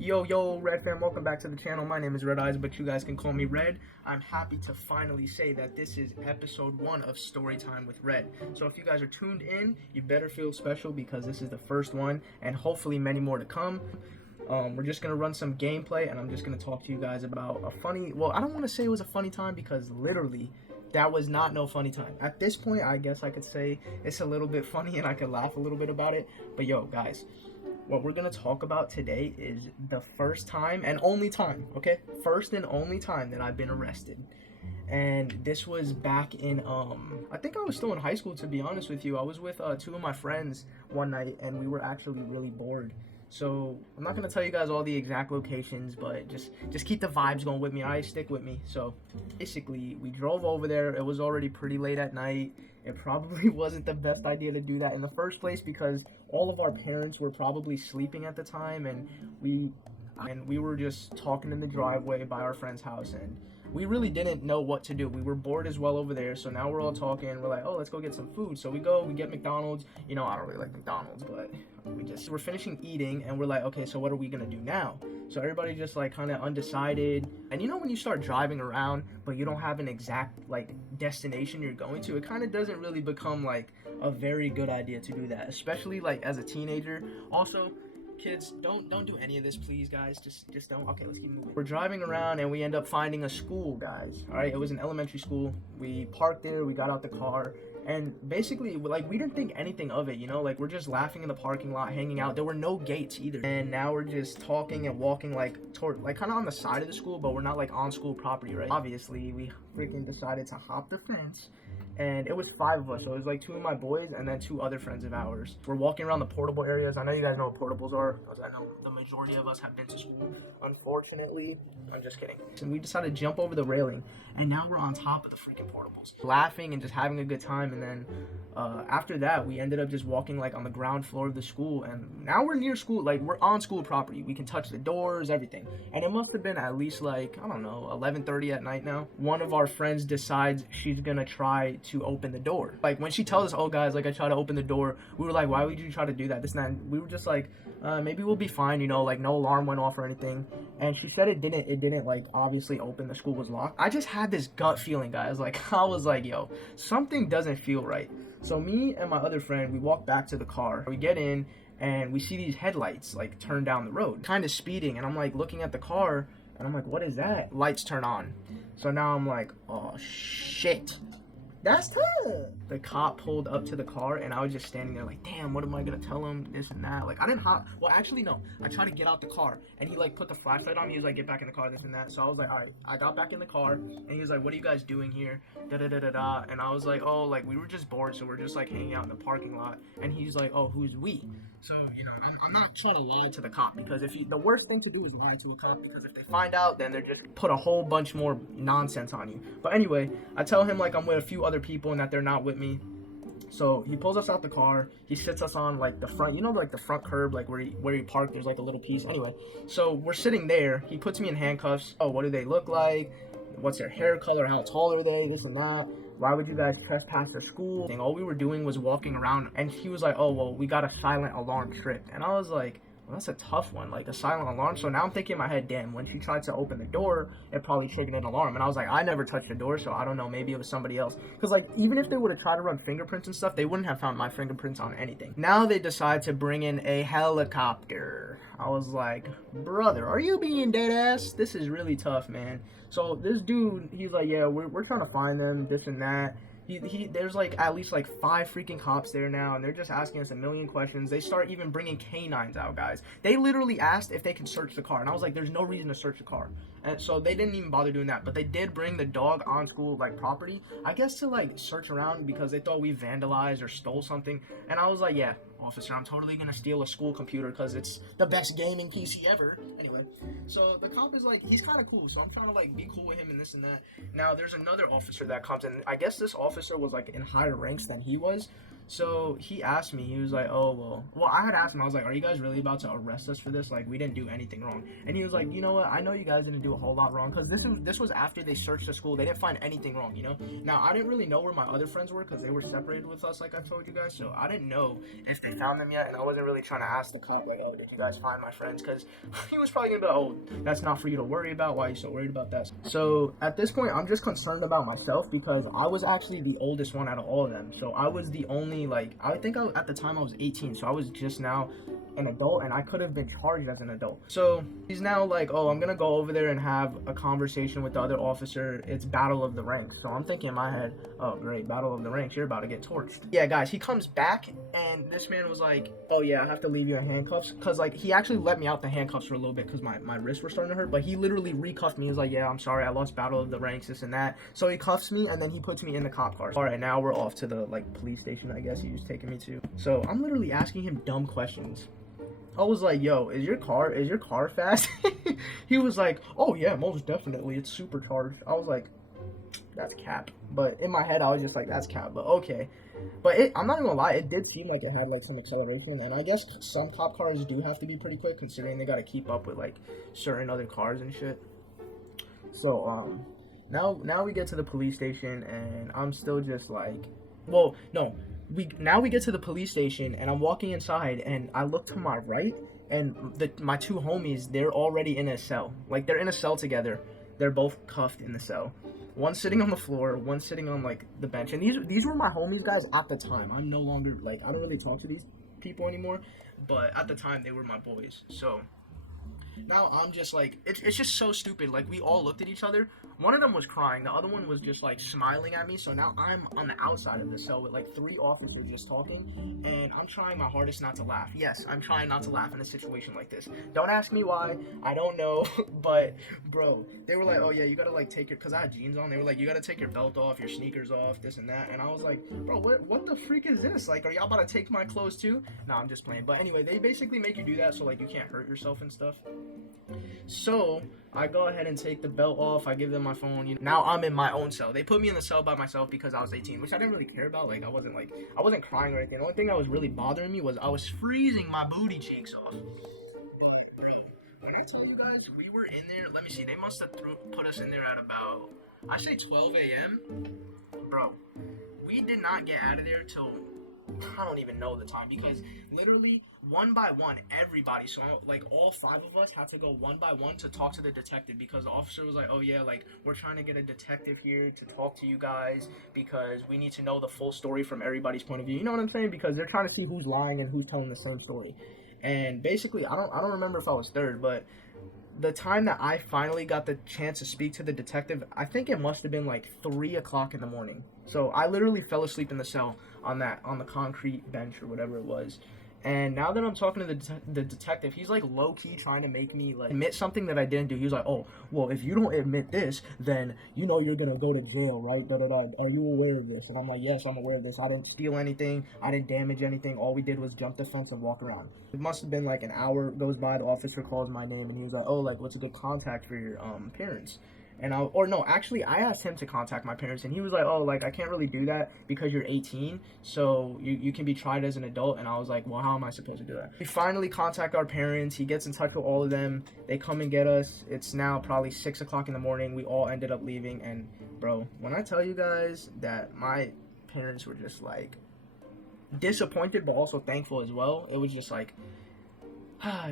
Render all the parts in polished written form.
Yo, Red fam, welcome back to the channel. My name is Red Eyes, but you guys can call me Red. I'm happy to finally say that this is episode 1 of Storytime with Red. So if you guys are tuned in, you better feel special because this is the first one, and hopefully many more to come. We're just going to run some gameplay, and I'm just going to talk to you guys about a funny, well, I don't want to say it was a funny time because literally, that was not no funny time. At this point, I guess I could say it's a little bit funny and I could laugh a little bit about it. But yo, guys, what we're going to talk about today is the first time and only time, okay? First and only time that I've been arrested. And this was back in, I think I was still in high school, to be honest with you. I was with 2 of my friends one night, and we were actually really bored. So I'm not gonna tell you guys all the exact locations, but just keep the vibes going with me. All right, stick with me. So basically, we drove over there. It was already pretty late at night. It probably wasn't the best idea to do that in the first place because all of our parents were probably sleeping at the time, and we were just talking in the driveway by our friend's house, and we really didn't know what to do. We were bored as well over there, so now we're all talking. We're like, oh, let's go get some food. So we get McDonald's. You know, I don't really like McDonald's, but we're finishing eating, and we're like, okay, so what are we gonna do now? So everybody just like kind of undecided. And you know when you start driving around, but you don't have an exact like destination you're going to, it kind of doesn't really become like a very good idea to do that, especially like as a teenager. Also, kids, don't do any of this, please, guys. Just don't. Okay, let's keep moving. We're driving around and we end up finding a school, guys. All right, it was an elementary school. We parked there. We got out the car, and basically, like, we didn't think anything of it, you know. Like, we're just laughing in the parking lot, hanging out. There were no gates either. And now we're just talking and walking like toward, like, kind of on the side of the school, but we're not like on school property, right? Obviously, we freaking decided to hop the fence. And it was 5 of us, so it was like 2 of my boys and then 2 other friends of ours. We're walking around the portable areas. I know you guys know what portables are, because I know the majority of us have been to school. Unfortunately, I'm just kidding. And we decided to jump over the railing, and now we're on top of the freaking portables, laughing and just having a good time. And then after that, we ended up just walking like on the ground floor of the school, and now we're near school, like we're on school property. We can touch the doors, everything. And it must have been at least like, I don't know, 11:30 at night now. One of our friends decides she's gonna try to open the door. Like when she tells us, oh guys, like I tried to open the door, we were like, why would you try to do that? This and that. And we were just like, maybe we'll be fine, you know, like no alarm went off or anything. And she said it didn't like obviously open. The school was locked. I just had this gut feeling, guys. Like I was like, yo, something doesn't feel right. So me and my other friend, we walk back to the car. We get in and we see these headlights like turn down the road, kind of speeding. And I'm like looking at the car and I'm like, what is that? Lights turn on. So now I'm like, oh shit. That's tough. The cop pulled up to the car and I was just standing there like, damn, what am I gonna tell him? This and that. Like I didn't hop. Well, actually no. I tried to get out the car and he like put the flashlight on. He was like, get back in the car, this and that. So I was like, all right. I got back in the car and he was like, what are you guys doing here? Da da da da da. And I was like, oh, like we were just bored, so we're just like hanging out in the parking lot. And he's like, oh, who's we? So you know, I'm not trying to lie to the cop because the worst thing to do is lie to a cop because if they find out, then they're just put a whole bunch more nonsense on you. But anyway, I tell him like I'm with a few other people and that they're not with me. So he pulls us out the car. He sits us on like the front, you know, like the front curb, like where he parked. There's like a little piece. Anyway, so we're sitting there. He puts me in handcuffs. Oh, what do they look like? What's their hair color? How tall are they? This and that. Why would you guys trespass their school? And all we were doing was walking around. And he was like, oh, well, we got a silent alarm tripped. And I was like, well, that's a tough one, like a silent alarm. So now I'm thinking in my head, damn, when she tried to open the door, it probably triggered an alarm. And I was like, I never touched the door, so I don't know, maybe it was somebody else. Because like, even if they would have tried to run fingerprints and stuff, they wouldn't have found my fingerprints on anything. Now they decide to bring in a helicopter. I was like, brother, are you being dead ass? This is really tough, man. So this dude, he's like, yeah, we're trying to find them, this and that. There's like at least like 5 freaking cops there now, and they're just asking us a million questions. They start even bringing canines out, guys. They literally asked if they could search the car, and I was like, there's no reason to search the car. And so they didn't even bother doing that, but they did bring the dog on school like property, I guess, to like search around because they thought we vandalized or stole something. And I was like, yeah, officer, I'm totally gonna steal a school computer because it's the best gaming PC ever. Anyway, so the cop is like, he's kind of cool, so I'm trying to like be cool with him and this and that. Now there's another officer that comes in. I guess this officer was like in higher ranks than he was. So he asked me, he was like, oh, well, I had asked him, I was like, are you guys really about to arrest us for this? Like, we didn't do anything wrong. And he was like, you know what, I know you guys didn't do a whole lot wrong, because this was after they searched the school. They didn't find anything wrong, you know? Now, I didn't really know where my other friends were, because they were separated with us, like I told you guys, so I didn't know if they found them yet, and I wasn't really trying to ask the cop, like, oh, did you guys find my friends? Because he was probably gonna be like, oh, that's not for you to worry about, why are you so worried about that? So, at this point, I'm just concerned about myself, because I was actually the oldest one out of all of them, so I was the only, like, I think at the time I was 18, so I was just now an adult, and I could have been charged as an adult. So he's now like, oh, I'm gonna go over there and have a conversation with the other officer. It's battle of the ranks. So I'm thinking in my head, oh great, battle of the ranks, you're about to get torched. Yeah, guys, he comes back, and this man was like, oh yeah, I have to leave you in handcuffs, because like he actually let me out the handcuffs for a little bit because my wrists were starting to hurt, but he literally recuffed me. He's like, yeah, I'm sorry, I lost battle of the ranks, this and that. So he cuffs me, and then he puts me in the cop car. All right, now we're off to the like police station, I guess he was taking me to. So I'm literally asking him dumb questions. I was like, yo, is your car fast? He was like, oh yeah, most definitely, it's supercharged. I was like, that's cap. But in my head, I was just like, that's cap, but okay. But I'm not even gonna lie, it did seem like it had like some acceleration, and I guess some cop cars do have to be pretty quick, considering they gotta keep up with like certain other cars and shit. So now we get to the police station, and I'm still just like, well, no. We get to the police station, and I'm walking inside, and I look to my right, and my two homies, they're already in a cell. Like, they're in a cell together. They're both cuffed in the cell. One sitting on the floor, one sitting on like the bench. And these were my homies, guys, at the time. I'm no longer like, I don't really talk to these people anymore, but at the time they were my boys. So now I'm just like, it's just so stupid. Like, we all looked at each other. One of them was crying, the other one was just like smiling at me. So now I'm on the outside of the cell with like 3 officers just talking, and I'm trying my hardest not to laugh. Yes, I'm trying not to laugh in a situation like this. Don't ask me why, I don't know. But bro, they were like, oh yeah, you gotta like take your, because I had jeans on, they were like, you gotta take your belt off, your sneakers off, this and that. And I was like, bro, what the freak is this? Like, are y'all about to take my clothes too? No, I'm just playing. But anyway, they basically make you do that so like you can't hurt yourself and stuff. So I go ahead and take the belt off. I give them my phone. You know, now I'm in my own cell. They put me in the cell by myself because I was 18, which I didn't really care about. Like, I wasn't crying or anything. The only thing that was really bothering me was I was freezing my booty cheeks off. Bro, when I tell you guys, we were in there. Let me see. They must have put us in there at about, I say 12 a.m. Bro, we did not get out of there till, I don't even know the time, because literally one by one, everybody, so like all 5 of us had to go one by one to talk to the detective, because the officer was like, oh yeah, like we're trying to get a detective here to talk to you guys because we need to know the full story from everybody's point of view. You know what I'm saying? Because they're trying to see who's lying and who's telling the same story. And basically, I don't remember if I was third, but the time that I finally got the chance to speak to the detective, I think it must have been like 3 o'clock in the morning. So I literally fell asleep in the cell on the concrete bench or whatever it was. And now that I'm talking to the detective, he's like low-key trying to make me like admit something that I didn't do. He was like, oh, well, if you don't admit this, then you know you're gonna go to jail, right? Are you aware of this? And I'm like, yes, I'm aware of this. I didn't steal anything. I didn't damage anything. All we did was jump the fence and walk around. It must have been like an hour goes by. The officer calls my name, and he was like, oh, like, what's a good contact for your parents? And I asked him to contact my parents, and he was like, oh, like, I can't really do that because you're 18, so you can be tried as an adult. And I was like, well, how am I supposed to do that? We finally contact our parents. He gets in touch with all of them. They come and get us. It's now probably 6 o'clock in the morning. We all ended up leaving. And bro, when I tell you guys that my parents were just like disappointed, but also thankful as well, it was just like,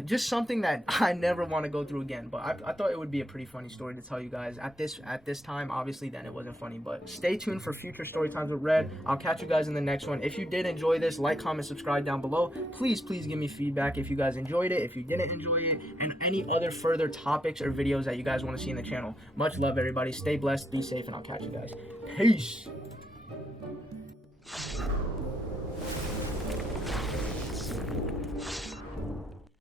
just something that I never want to go through again. But I thought it would be a pretty funny story to tell you guys at this time. Obviously then it wasn't funny, but stay tuned for future story times with Red. I'll catch you guys in the next one. If you did enjoy this, like, comment, subscribe down below. Please give me feedback if you guys enjoyed it, if you didn't enjoy it, and any other further topics or videos that you guys want to see in the channel. Much love, everybody. Stay blessed, be safe, and I'll catch you guys. Peace.